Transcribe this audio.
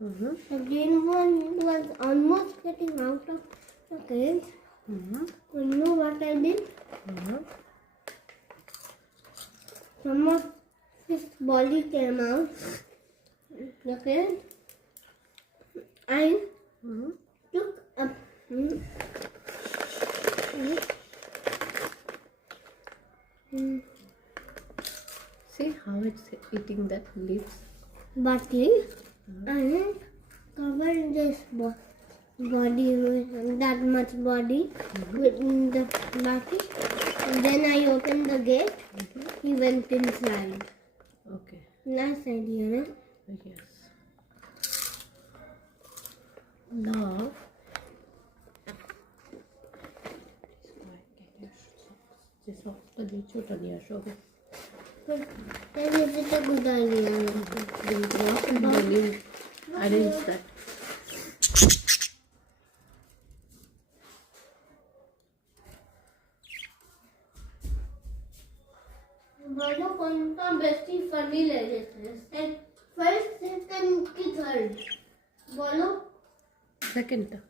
The green one was almost getting out of the cage. You know what I did? Some of his body came out. Okay. I took a See how it's eating that leaves? body and covered this body with that much body with the body. And then I opened the gate. He went inside. Okay. Nice idea, right? Yes. Now, But then is it a good idea? arrange that. बोलो कौन सा best funny लगे थे first second की third बोलो Second.